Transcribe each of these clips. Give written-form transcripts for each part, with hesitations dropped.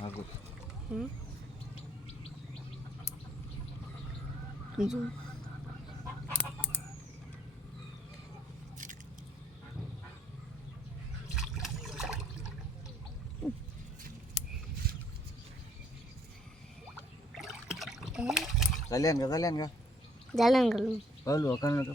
মাগুর Kalian enggak? Jalan kalau. Oh, lu kan itu.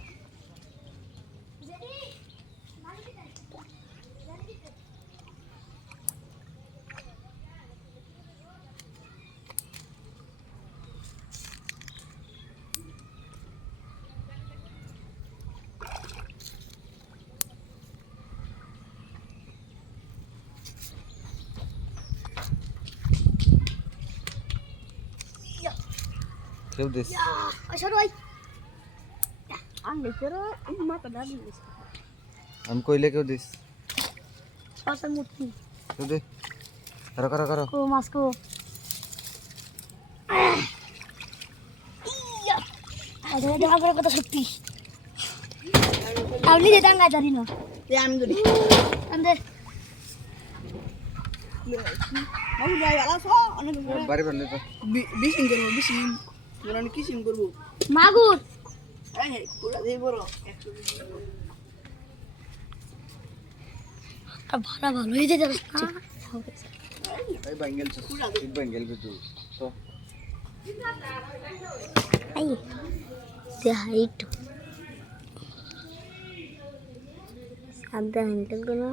কেউ this Asyado ay. Ande pero mata dali. আমি কইলে কেউ দিস Pasal muti. কেউ দে করো Ko masko. Iya. Ada apa kata sepi. Abli dia enggak cari no. Ya আমি ধরি Ande. বাবু যাই আলাস অনেক বাড়ি বাড়লে তো বিশিং করবো বিশিং মানে কিসিং করবো Magur. এই পুরা দেই বড় 120 Bhala bhalo hite jabe na. এই বাঙ্গেল তো ঠিক বাঙ্গেল বিতু তো Ay. The height. Ada hendak guna.